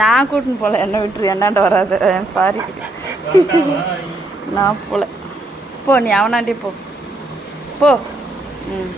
நான் கூட்டின்னு போகல, என்ன விட்டுரு, என்னாண்ட வராது. சாரி, நான் போகல. போ, நீ அவனாண்டி போ போ. ம்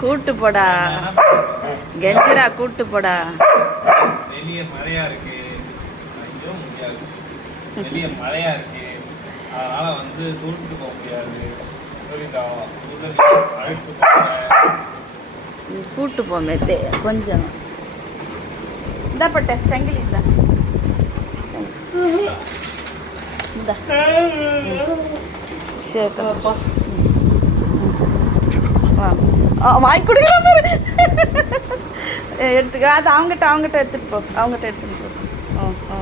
கூட்டு போடா கெஞ்சிரா, கூட்டு போடா. வெளிய மழையா இருக்கு, ஐயோ முடியாது, வெளிய மழையா இருக்கு, அதனால வந்து கூட்டு போக முடியாது. கூட்டு போமே கொஞ்சம் இந்த பட்ட சங்கிலி வாங்கி கொடுக்குற பாரு. எடுத்துக்க, அது அவங்ககிட்ட எடுத்துட்டு போ, அவங்ககிட்ட எடுத்துட்டு போ.